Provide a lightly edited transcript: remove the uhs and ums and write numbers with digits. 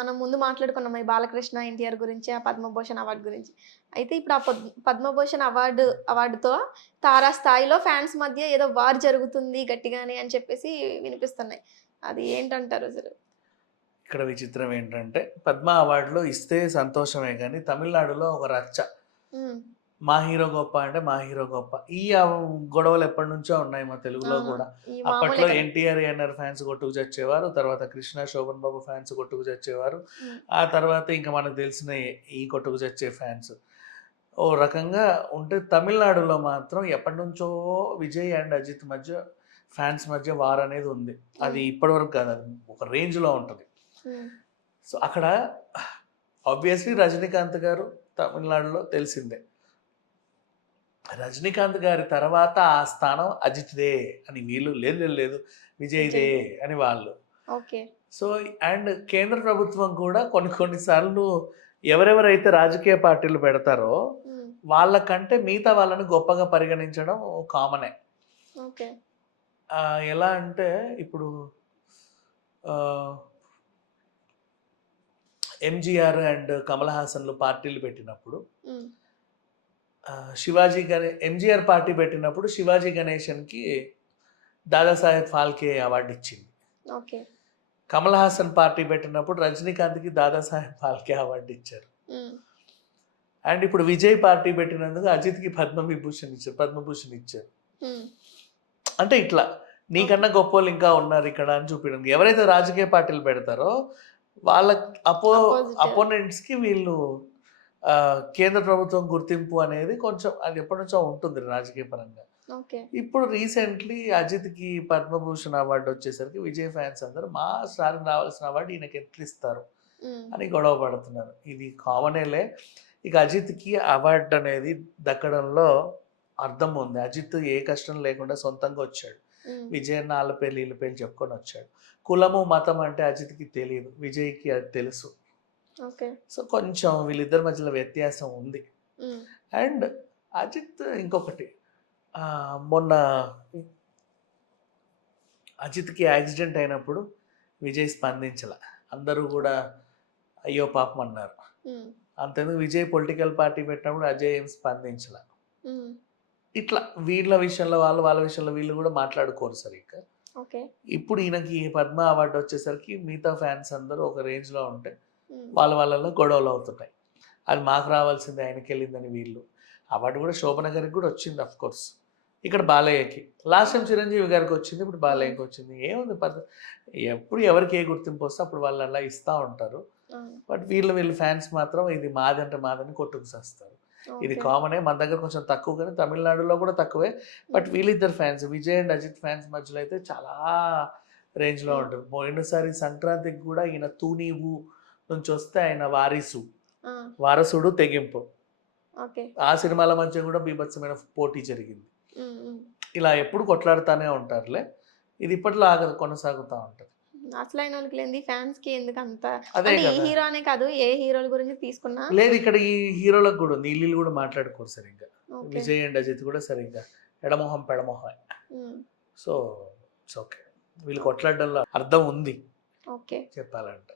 మనం ముందు మాట్లాడుకున్నాం ఈ బాలకృష్ణ, ఎన్టీఆర్ గురించి, ఆ పద్మభూషణ్ అవార్డ్ గురించి. అయితే ఇప్పుడు ఆ పద్మభూషణ్ అవార్డుతో తారా స్థాయిలో ఫ్యాన్స్ మధ్య ఏదో వార్ జరుగుతుంది గట్టిగానే అని చెప్పేసి వినిపిస్తున్నాయి. అది ఏంటంటారు అసలు? ఇక్కడ విచిత్రం ఏంటంటే, పద్మ అవార్డులు ఇస్తే సంతోషమే గానీ, తమిళనాడులో ఒక రచ్చ. హ్మ్. మా హీరో గొప్ప అంటే, మా హీరో గొప్ప. గొడవలు ఎప్పటినుంచో ఉన్నాయి మా తెలుగులో అవును. గూడా. ఈ మామూలే అప్పట్లో కదా! ఎన్టీఆర్, ఏఎన్ఆర్ ఫ్యాన్స్ కొట్టుకు చచ్చేవారు. తర్వాత కృష్ణ, శోభన్ బాబు ఫ్యాన్స్ కొట్టుకు చచ్చేవారు. హ్మ్. ఆ తర్వాత ఇంక మనకు తెలిసిన ఈ కొట్టుకు చచ్చే ఫ్యాన్స్. ఓ రకంగా ఉంటే, తమిళనాడులో మాత్రం ఎప్పటినుంచో విజయ్ అండ్ అజిత్ మధ్య ఫ్యాన్స్ మధ్య వార్ అనేది ఉంది. అది హ్మ్. ఇప్పటివరకు కాదు. అది ఒక రేంజ్‌లో ఉంటది. హ్మ్. సో, అక్కడ ఆబ్వియస్‌లీ రజనీకాంత్ గారు తమిళనాడులో తెలిసిందే. రజనీకాంత్ గారి తర్వాత ఆ స్థానం అజిత్‌దే అని వీళ్ళు, లేదు లేదు లేదు విజయ్‌దే విజయ్‌దే. అని వాళ్ళు. ఓకే. సో, అండ్ కేంద్ర ప్రభుత్వం కూడా కొన్ని కొన్ని సార్లు ఎవరెవరైతే రాజకీయ పార్టీలు పెడతారో హ్మ్. వాళ్ళకంటే మిగతా వాళ్ళని గొప్పగా పరిగణించడం కామనే. ఓకే. ఎలా అంటే ఇప్పుడు ఆహ్, ఎంజీఆర్ అండ్ కమల్ హాసన్‌లు పార్టీలు పెట్టినప్పుడు హ్మ్. ఎంజీఆర్ పార్టీ పెట్టినప్పుడు 'శివాజీ గణేషన్‌కి' దాదాసాహెబ్ ఫాల్కే అవార్డ్ ఇచ్చింది. ఓకే. కమల్ హాసన్ పార్టీ పెట్టినప్పుడు 'రజనీకాంత్‌కి' దాదాసాహెబ్ ఫాల్కే అవార్డ్ ఇచ్చారు. హ్మ్. అండ్ ఇప్పుడు విజయ్ పార్టీ పెట్టినందుకు అజిత్‌కి పద్మభూషణ్ ఇచ్చారు. హ్మ్. అంటే ఇట్లా ఓకే. నీకన్నా గొప్పోళ్ళు ఇంకా ఉన్నారు ఇక్కడ అని చూపియడానికి. ఎవరైతే రాజకీయ పార్టీలు పెడతారో వాళ్ళ అపోజిట్. అపోనెంట్స్‌కి వీళ్ళు కేంద్ర ప్రభుత్వం గుర్తింపు అనేది కొంచెం అది ఎప్పటినుంచో ఉంటుంది రాజకీయ పరంగా. ఓకే. ఇప్పుడు రీసెంట్‌లీ అజిత్‌కి పద్మభూషణ్ అవార్డ్ వచ్చేసరికి విజయ్ ఫ్యాన్స్ అందరూ మా సార్‌కి రావాల్సిన అవార్డ్ ఈయనకి ఎట్లిస్తారు హ్మ్. అని గొడవ పడుతున్నారు. ఇది కామనేలే. ఇక అజిత్‌కి అవార్డ్ అనేది దక్కడంలో అర్థం ఉంది. అజిత్ ఏ కష్టం లేకుండా సొంతంగా వచ్చాడు. హ్మ్. విజయ్ అన్న ఆళ్ళ పేర్లు, ఈళ్ళ పేర్లు చెప్పుకొని వచ్చాడు. కులము, మతం అంటే అజిత్‌కి తెలీదు. విజయ్‌కి అది తెలుసు. ఓకే. సో, కొంచెం వీళ్ళిద్దరి మధ్యలో వ్యత్యాసం ఉంది. హ్మ్. అండ్ అజిత్ ఇంకొకటి మొన్న అజిత్‌కి యాక్సిడెంట్ అయినప్పుడు విజయ్ స్పందించల. అందరూ గూడా అయ్యో పాపం అన్నారు. హ్మ్. అంతెందుకు విజయ్ పొలిటికల్ పార్టీ పెట్టినప్పుడు అజయ్ ఏం స్పందించల. హ్మ్. ఇట్లా వీళ్ళ విషయంలో వాళ్ళు, వాళ్ళ విషయంలో వీళ్ళు గూడా మాట్లాడుకోరు సరిగ్గా. ఓకే. ఇప్పుడు ఈయనకి పద్మ అవార్డ్ వచ్చేసరికి మిగతా ఫ్యాన్స్ అందరూ ఒక రేంజ్‌లో ఉంటే హ్మ్. వాళ్ళలో గొడవలవుతున్నాయి. అది మాకు రావాల్సింది ఆయనకెళ్ళిందని వీళ్ళు. అవార్డు గూడా శోభన గారికి గూడా వచ్చింది ఆఫ్‌కోర్స్. ఇక్కడ బాలయ్యకి. లాస్ట్ టైమ్ హ్మ్. చిరంజీవి గారికొచ్చింది. ఇప్పుడు హ్మ్. బాలయ్యకొచ్చింది. ఏముంది ఎప్పుడు ఎవరికి ఏ గుర్తింపొస్తే అప్పుడు వాళ్ళు అలా ఇస్తా ఉంటారు. అవును. బట్ వీళ్ళు ఫ్యాన్స్ మాత్రం ఇది మాదంటే మాదని కొట్టుకు సస్తారు. ఇది ఓకే. కామనే. మన దగ్గర కొంచెం తక్కువ గానీ తమిళనాడులో గూడా తక్కువే. But hmm. వీళ్ళిద్దరు fans Vijay and Ajith fans మధ్యలో అయితే చాలా రేంజ్‌లో హ్మ్. ఉంటది. పోయినసారి సంక్రాంతికి గూడా ఈయన 'తూ నీవు' నుంచొస్తే ఆయన 'వారీసు'. ఆ! 'వారసుడు', 'తెగింపు' ఓకే. ఆ సినిమాల మధ్య గూడా బీభత్సమైన పోటీ జరిగింది. హ్మ్. హ్మ్. ఇలా ఎప్పుడు కొట్లాడుతానే ఉంటారులే. ఇది ఇప్పట్లో ఆగదు కొనసాగుతా ఉంటది. అసలైనోళ్ళకి లేనిది ఫ్యాన్స్‌కి ఎందుకంత అదే అంటే ఈ గదా! హీరో అనే కాదు, ఏ హీరోల గురించి తీసుకున్నా లేదు ఇక్కడ ఈ హీరోలకు గూడా ఉంది. ఈళ్ళీళ్ళు గూడా మాట్లాడుకోరు సరిగ్గా. ఓకే. విజయ్ అండ్ అజిత్ గూడా సరిగ్గా ఎడమొహం, పెడమొహమే. హ్మ్. So, it's okay. వీళ్ళు కొట్లాడడంలో అర్థం ఉంది ఓకే. చెప్పాలంటే.